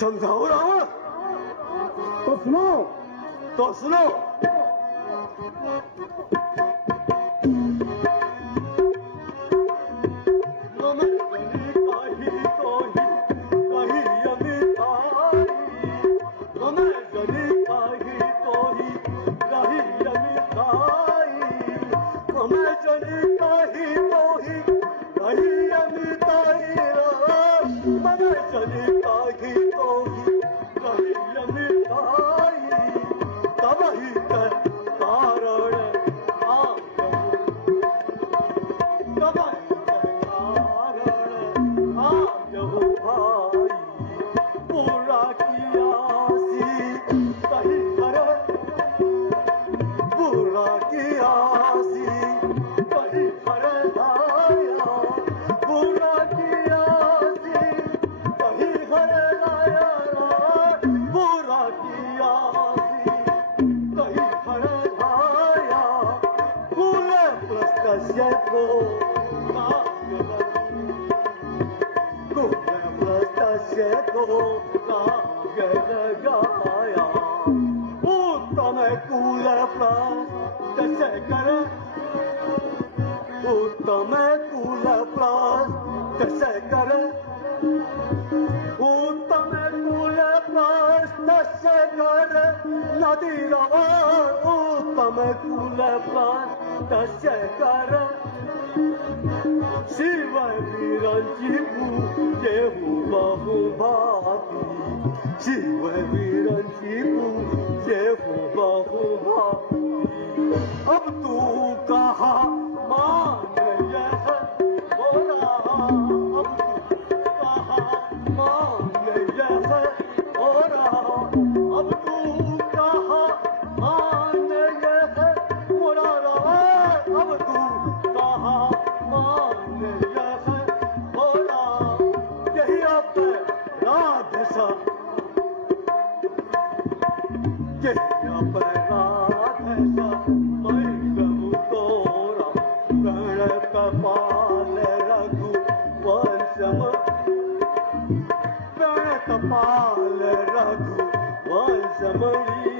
समझाओ रावण। तो सुनो तुझे तो राग लगाया उत्तम कुल कैसे कर उत्तम कुल कैसे कर उत्तम कुल कैसे कर नदी रवा उत्तम कुल कैसे कर शिव विरंची पूजे बहु भाती शिव विरंची पूजे बहु भाती अब तू कहा मान यह मोरा अब तू कहा मान यह मोरा अब तू कहा मान यह मोरा अब तू कहा मान यह मोरा यही अपराध सा यही अपराध सा मैं कहूँ तोरा गणक पाल रघु वंशम गणक पाल रघु वंशमयी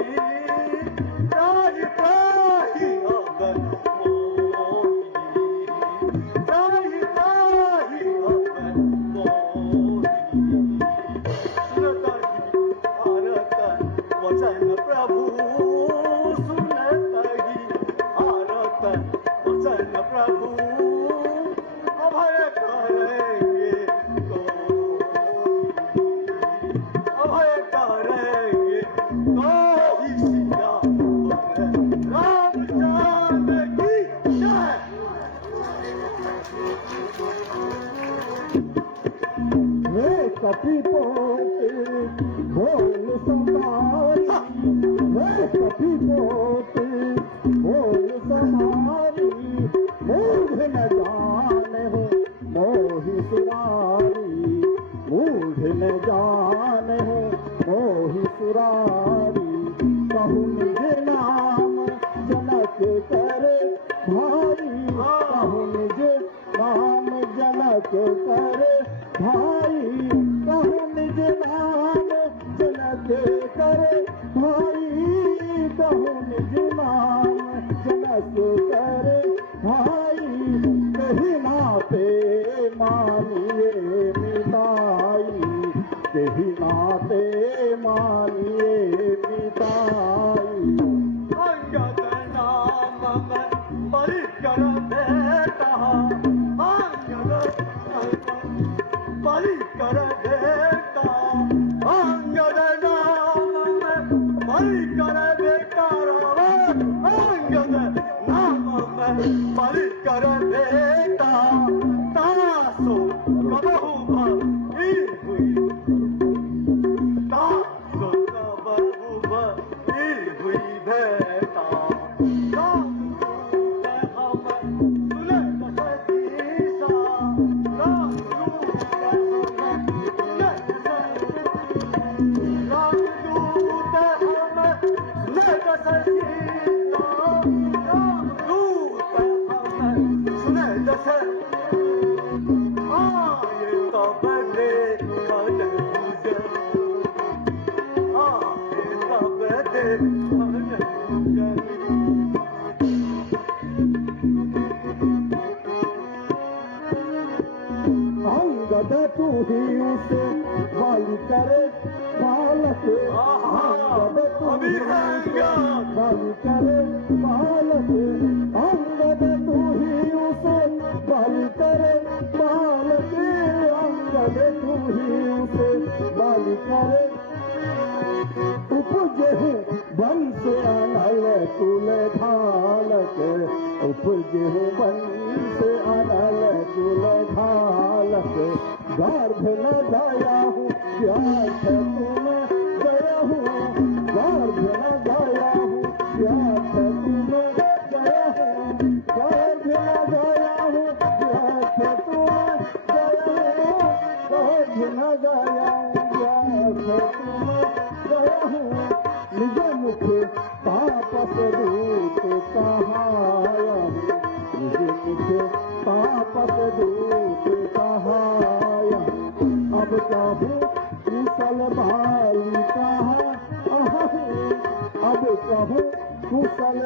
राही राही अगर मोही राही राही अगर मोही सुनतहि भारत वचन प्रभु सुनतहि भारत वचन प्रभु अभय करेंगे तो अभय करेंगे तो ही सिया राम जानकी जय वे कपि पोते बोल संभारी वे कपि पोते बोल संभारी मूढ़ न जाने हो मोहि सुरारी मूढ़ न जाने हो मोहि सुरारी कहु निज नाम जनक करे भाई कहु निज नाम जनक करे भाई कहु निज नाम जनक करे भाई कहु निज नाम जनक करे भाई कही नाते मानिए मिताई कही नाते मानिए मिताई अंगद नाम में परिकर देता अंगद परिकर देता अंगद नाम में परिकर देता अंगद नाम में परिकर देता तासो कबहु भई हुई तासो कबहु भई हुई भेटा अंगद तू ही उसे वाली करे बालक अंगद तू ही उसे वाली करे बालक अंगद तू ही उसे वाली करे बालक अंगद तू ही उसे वाली करे उपजे वंश अनल कुल ढालक उपजे वंश अनल कुल ढालक गर्भ न गया हूँ व्यास तुम गया हूँ गर्भ न गया हूँ व्यास तुम गया हूँ गर्भ न गया हूँ व्यास तुम गया हूँ गर्भ न गया हूँ व्यास तुम गया हूँ निज मुख तापस दूत कहाया निज मुख तापस दूत कहाया अब चाहूँ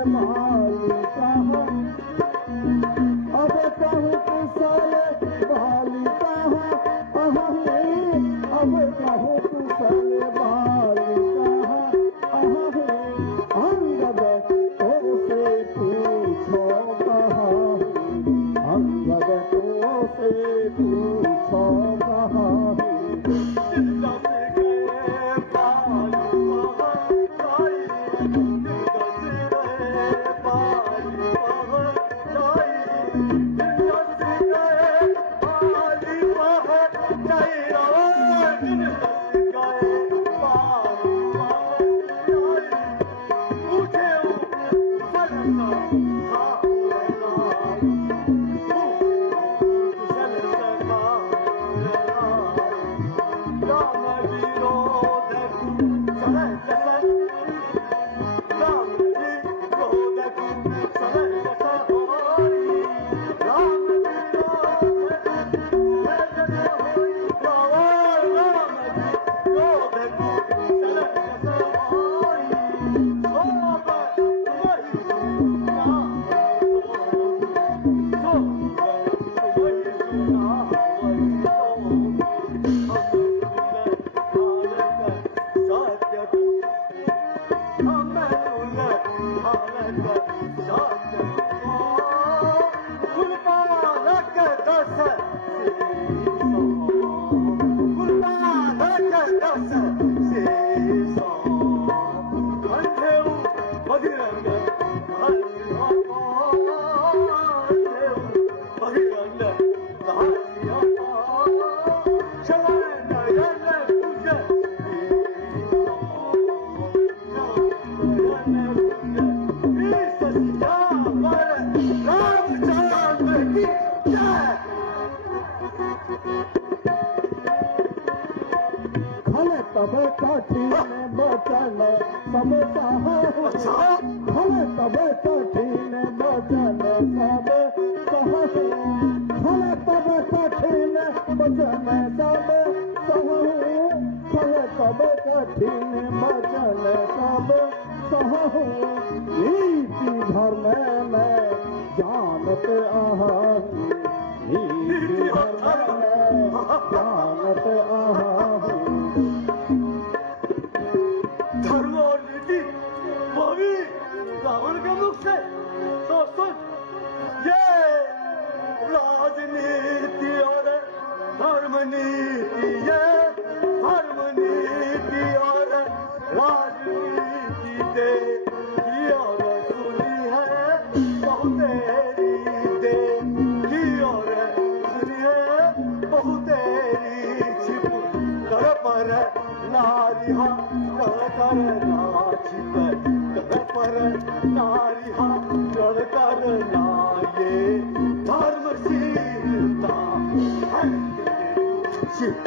बालिका अब कहूँ कुशल बालिका अब कहूँ कुशल बालिका अंगद तो से पूछो कहाँ अंगद तो से पूछो कहाँ तब कठिन बचन सब सहु फल तब कठिन बचन सब सहु फल तब कठिन बचन सब सहु फल तब कठिन बचन सब सहु नीति धर्म में जानत आहू नीति धर्म में जानत आहू धर्म और नीति वो भी रावण के मुख से तो सुन ये राजनीति और धर्म नीति ये धर्म नीति और राजनीति देखी और सुनी है बहुतेरी देखी और सुनी है बहुतेरी छिप कर पर नारी कर नाचिप कर पर नारी कर ये धर्मशीलता छिप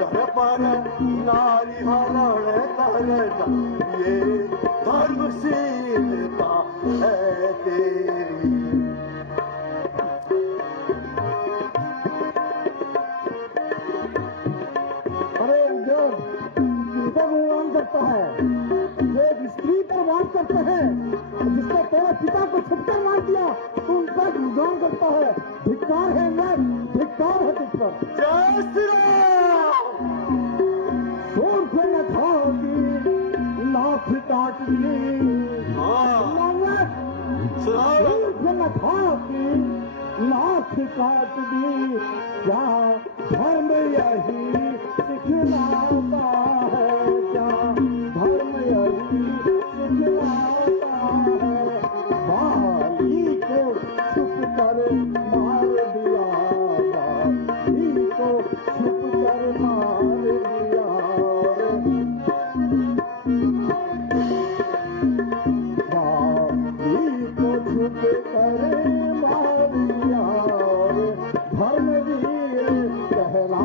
कर पर नारी कर ये धर्मशीलता है तेरी करता है जो एक स्त्री पर वार करते हैं जिसने तेरे पिता को छुट्टा मार दिया तो उन पर गुणगान करता है धिक्कार है मैं धिक्कार है तुझ पर जय श्री राम शोर से न खाओगी लाख काट दी शोर से न खाओगी लाख काट दी क्या धर्म यही सिखलाता है क्या धर्म यही सिखलाता है बाली को छुप कर मार दिया बाली को छुप कर मार दिया बाली को छुप कर मार दिया धर्मवीर कहला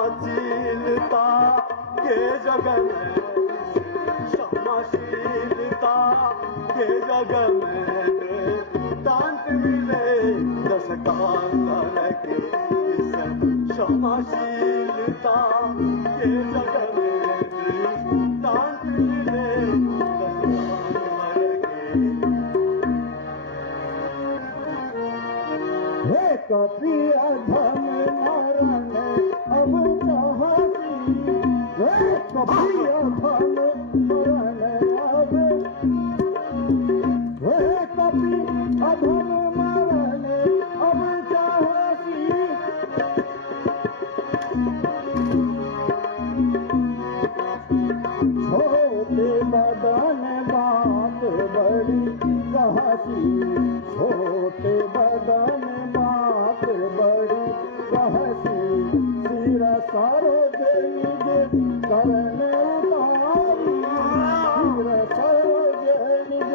क्षमाशीलता के जग में, क्षमाशीलता के जग में दांत मिले दस कांकर के, क्षमाशीलता के जग में दांत मिले दस कांकर के। हे कपि अधम मरण अब चाहती, हे कपि अधम मरण अब, हे कपि अधम मरण अब चाहती। छोटे बदन बात बड़ी कहती, छोटे बदन बात बड़ी कहती, सिर सरोज निज करण उतारी, सिर सरोज निज,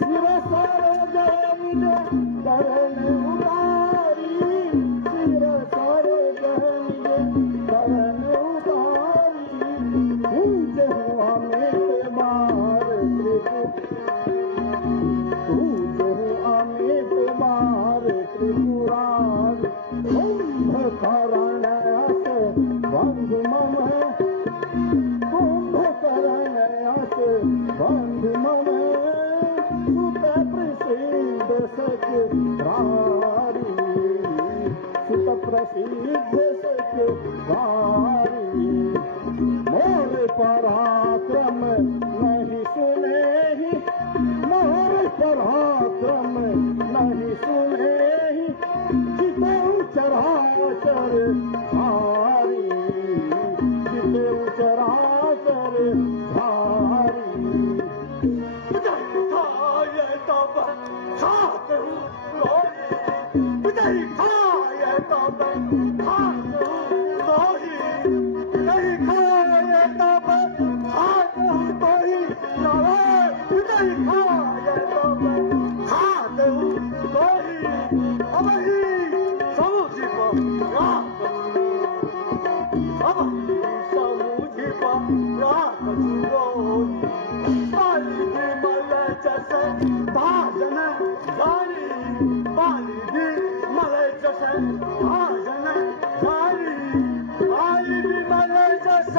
सिर सरोज निज करण उतारी, सिर सरोज निज करण उतारी। पूज हुआ अमित बार पूज हुआ अमित बार त्रिपुरारी, कुंभकर्ण अस बंधु मम, कुंभकर्ण अस बंधु मम, सुत प्रसिद्ध सचरारी, सुत प्रसिद्ध सचरारी। मोर पराक्रम नहीं सुने ही, मोर पराक्रम नहीं सुने ही, जितेऊ चराचर धारी, जितेऊ चराचर धारी। विजय खाय तब छात्र लोही, विजय खाय तब छात्र लोही, विजय खाय तब छात्र लोही, विजय खाय तब छात्र लोही। अबहि समुझिब राख, अबहि समुझिब राख जुरोही, पाली विमल जस भाजन धारी, पाली विमल जस भाजन धारी, पाली विमल जस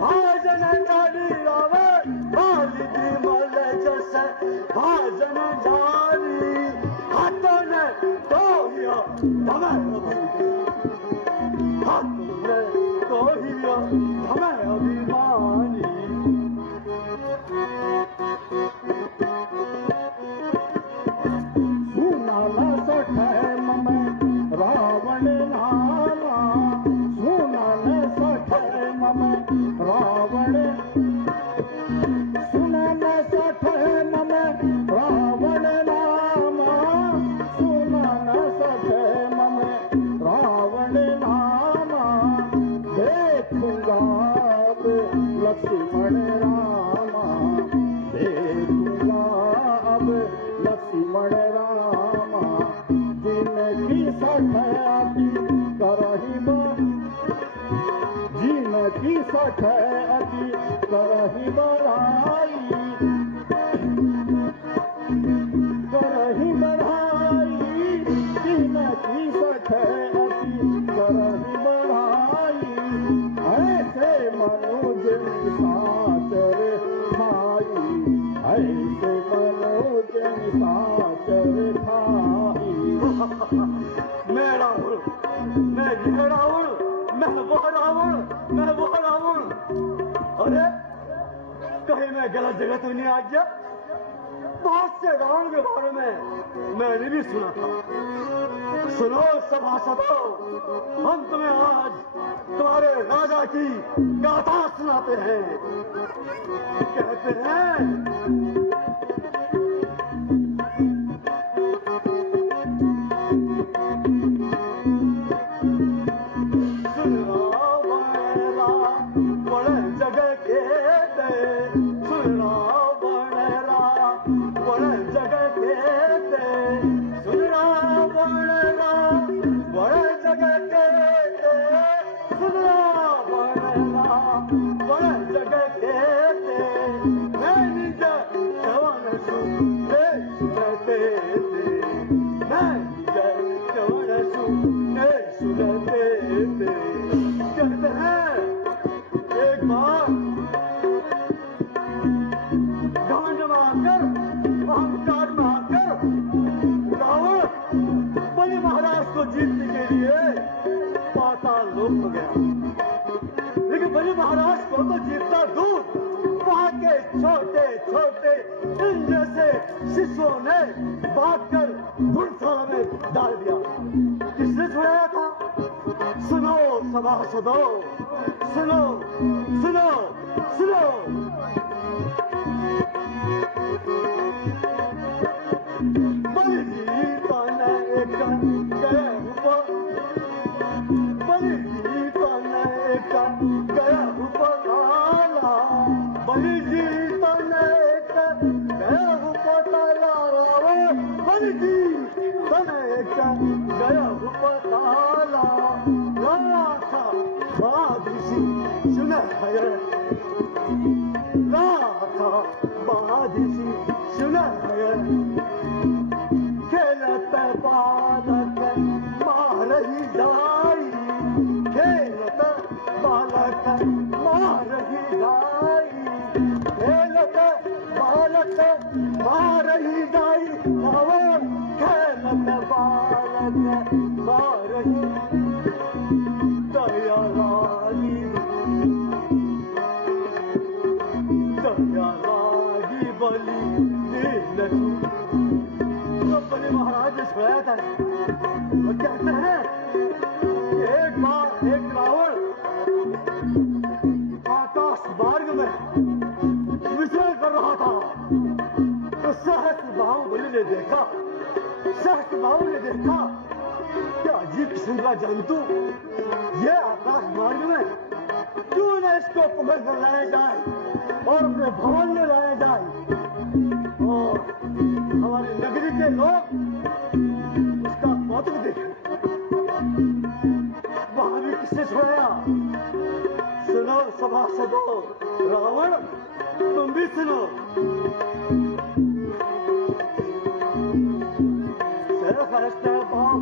भाजन धारी, रावे पाली विमल जस भाजन धारी। हाथों ने तोहिया हमें हाथों ने तोहिया हमें अभिमानी। सुना न सके मम रावण नामा, सुना न सके मम रावण, सुना न सके मम रावण नामा, सुना न सके मम रावण नामा। देखूंगा अब लक्ष्मण रामा, देखूंगा अब लक्ष्मण रामा, जिनकी सखी करही जिनकी सखी करही बड़ाई, करही बढ़ाई, जिनकी सखी करही बढ़ाई। ऐसे मनोज निशाचर ठाई, ऐसे मनोज निशाचर ठाई। मैं रावण, मैं यह रावण, मैं वो रावण, मैं वो रावण। अरे कहीं मैं गलत जगह तो नहीं आ गया? बहुत से रावण के बारे में मैंने भी सुना था। सुनो सभासदों, हम तुम्हें आज तुम्हारे राजा की गाथा सुनाते हैं। कहते हैं जग लिए पाताल लोक हो गया। लेकिन बलि महाराज को तो जीतना दूर, वहां के छोटे छोटे इन जैसे शिष्यों ने बांध कर धुरशाला में डाल दिया। किसने छुड़ाया था? सुनो सभासदों, सुनो सुनो सुनो। बलि जी का एक गया हुआ, बलि जी का एक गया हुआ ताला, बलि जी का एक गया हुआ ताला, बलि जी का एक गया हुआ ताला। राधा बादशी सुन है, राधा बादशी सुन है। खेलत बालक मारही जाई, खेलत बालक मारही जाई, खेलत बालक मारही जाई, खेलत बालक मारही। दया लागी, दया लागी बलि दीन। बलि महाराज ने छुड़ाया था और कहते हैं कि एक बार एक रावण आकाश मार्ग में विचरण कर रहा था, तो सहस्त्र बाहुबली ने देखा, सहस्त्र बाहु ने देखा कि अजीब किस्म का जंतु ये आकाश मार्ग में, क्यों न इसको पकड़ कर लाया जाए और अपने भवन में लाया जाए। और हमारी नगरी के लोग उसका कौतुक देखें। वहां भी किसने छोड़ा? सुनो सभासदों, रावण तुम भी सुनो। सहस्त्र बाहु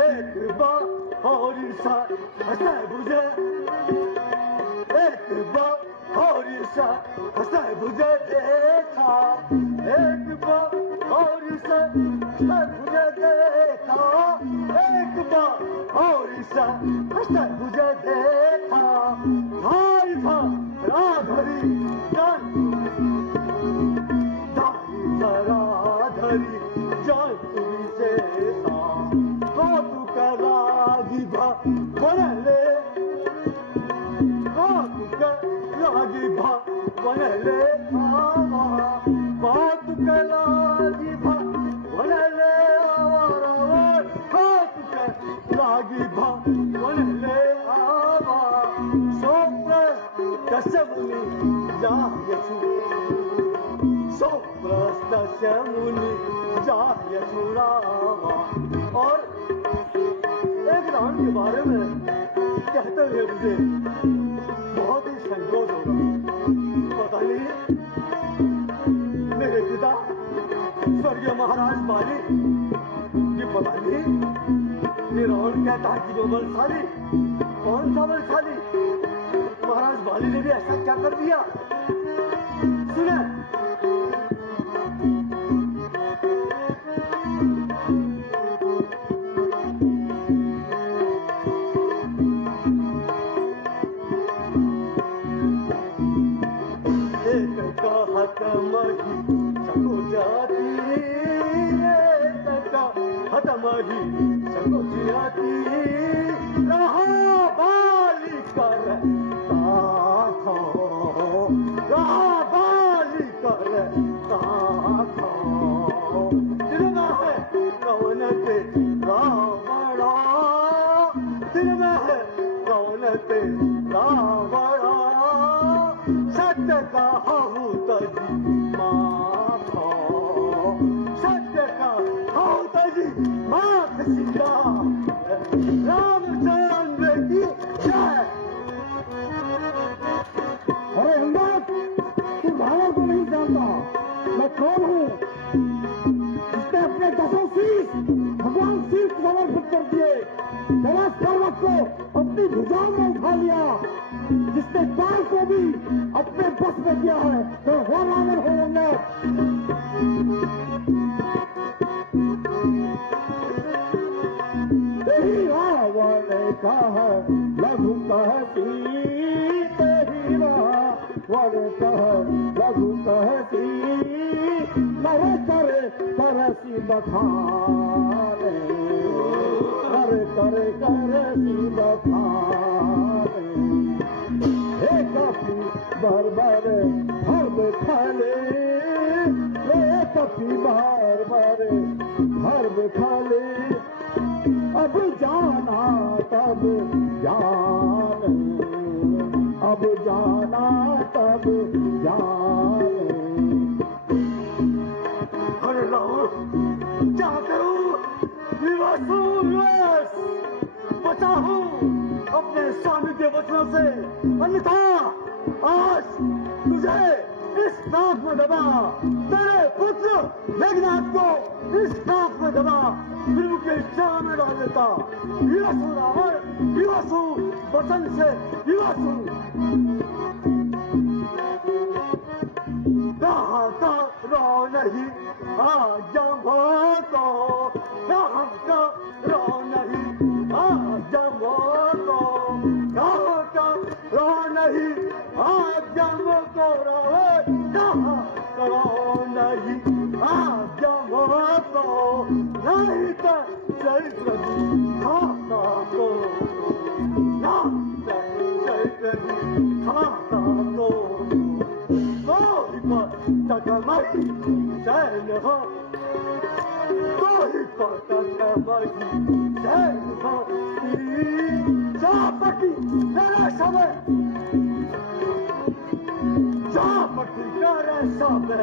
एक बाहुरी सा हंसा बुझे, एक बाहुरी सा हंसा बुझे देखा, एक बाहुरी सा हंसा बुझे देखा, एक बाहुरी सा हंसा बुझे देखा। भाई था राधरी जान, धारी था राधरी जान तुरी से था, कौतुक लागी भा बनले, कौतुक लागी भा बनले आवा, कौतुक लागी भा बनले आवा, कौतुक लागी भा बनले आवा। सोप्र दशमुनि जायसु, सोप्र दशमुनि जायसु रावा। और एक राम के बारे में कहते हुए मुझे बहुत ही संकोच होगा। पता नहीं मेरे पिता स्वर्गीय महाराज बाली ये पता नहीं ये रावण कहता है कि वो बलशाली, कौन सा बलशाली? महाराज बाली ने भी ऐसा क्या कर दिया? सुने हत मही सको जाती, हत मही सको जाती, रहा बाली कर ताथो, रहा बाली कर ताथो। दिन है कौन ते रावणा, दिन है कौन ते रावणा, सत्य कहूँ तजी माथो, सत्य कहूँ तजी माथ सीधा। रामचंद्र की जय। अरे हिम्मत, तू रावण को नहीं जानता, मैं कौन हूँ? जिसने अपने दसों शीश भगवान शिव को समर्पित कर दिए, कैलाश पर्वत को अपनी भुजाओं में उठा लिया, जिसने काल को भी अपने बस में किया है, तो वो रावण हो। तेरी रावण कह लघु कहती, तेरी रावण कह लघु कहती, नर करे करसी बखाने, नर करे करसी बखाने। हे कपी बरबर धर्म खाले, हे कपी बरबर धर्म खाले, अब जाना तब जाने, अब जाना तब जाने। अरे रावण, क्या करूं? विवश हूं, विवश। बचा हूं अपने स्वामी के वचनों से, अन्यथा आज तुझे इस नाक में दबा, तेरे पुत्र मेघनाथ को इस नाक में दबा, फिर के चाह में डाल देता। विवश हूं रावण, विवश हूं, वचन से विवश हूं। कहा रो नहीं आजा को, कहा रो नहीं आजा को, कहा रो नहीं आजा को, कहा रो नहीं आजा को, नहीं तो चैत्र खाता को, ना चैत्र खाता को, Takamaki, stand up. Sorry for Takamaki, stand up. Japaki, Nara Sabe. Japaki, Nara Sabe.